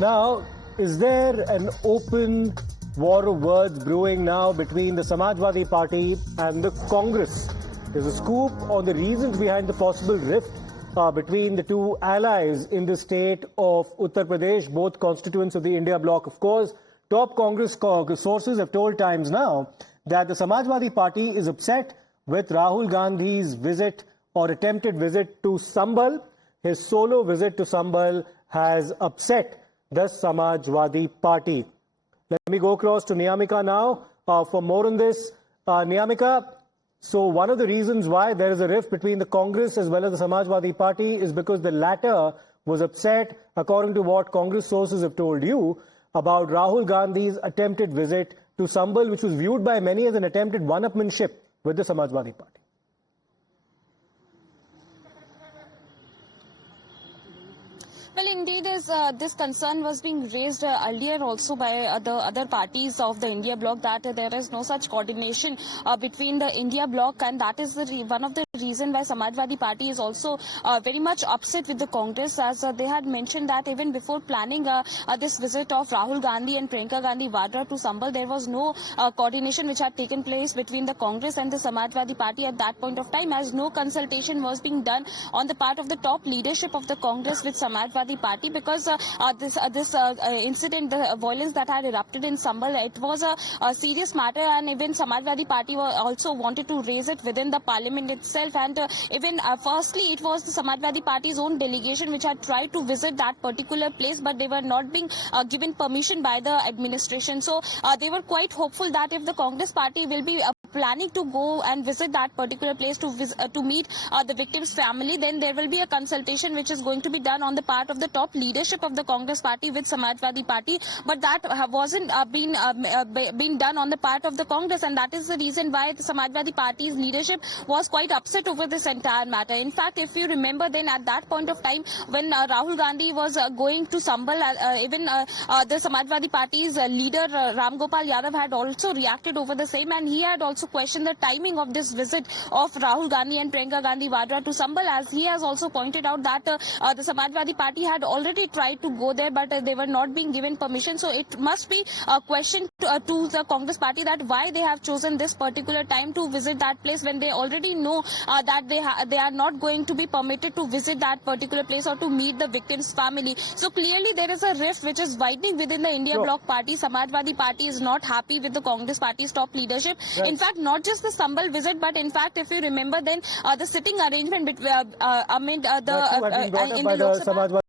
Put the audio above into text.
Now, is there an open war of words brewing now between the Samajwadi Party and the Congress? There's a scoop on the reasons behind the possible rift between the two allies in the state of Uttar Pradesh, both constituents of the India bloc. Of course, top Congress sources have told Times Now that the Samajwadi Party is upset with Rahul Gandhi's visit or attempted visit to Sambhal. His solo visit to Sambhal has upset the Samajwadi Party. Let me go across to Niyamika now for more on this. Niyamika, so one of the reasons why there is a rift between the Congress as well as the Samajwadi Party is because the latter was upset, according to what Congress sources have told you, about Rahul Gandhi's attempted visit to Sambhal, which was viewed by many as an attempted one-upmanship with the Samajwadi Party. Well, indeed, this concern was being raised earlier also by the other parties of the India bloc, that there is no such coordination between the India bloc, and that is one of the reason why Samajwadi Party is also very much upset with the Congress, as they had mentioned that even before planning this visit of Rahul Gandhi and Priyanka Gandhi Vadra to Sambhal, there was no coordination which had taken place between the Congress and the Samajwadi Party at that point of time, as no consultation was being done on the part of the top leadership of the Congress with Samajwadi Party, because this incident, the violence that had erupted in Sambhal, it was a serious matter, and even Samajwadi Party also wanted to raise it within the parliament itself, and even firstly it was the Samajwadi Party's own delegation which had tried to visit that particular place, but they were not being given permission by the administration. So they were quite hopeful that if the Congress Party will be planning to go and visit that particular place to meet the victim's family, then there will be a consultation which is going to be done on the part of the top leadership of the Congress Party with Samajwadi Party, but that wasn't been done on the part of the Congress, and that is the reason why the Samajwadi Party's leadership was quite upset over this entire matter. In fact, if you remember, then at that point of time when Rahul Gandhi was going to Sambhal, even the Samajwadi Party's leader Ram Gopal Yadav had also reacted over the same, and he had also questioned the timing of this visit of Rahul Gandhi and Priyanka Gandhi Vadra to Sambhal, as he has also pointed out that the Samajwadi Party had already tried to go there, but they were not being given permission. So it must be a question to the Congress Party that why they have chosen this particular time to visit that place when they already know that they are not going to be permitted to visit that particular place or to meet the victim's family. So clearly there is a rift which is widening within the India bloc party. Samajwadi Party is not happy with the Congress Party's top leadership. Right. In fact, not just the Sambhal visit, but in fact, if you remember, then the sitting arrangement between in the Lok Sabha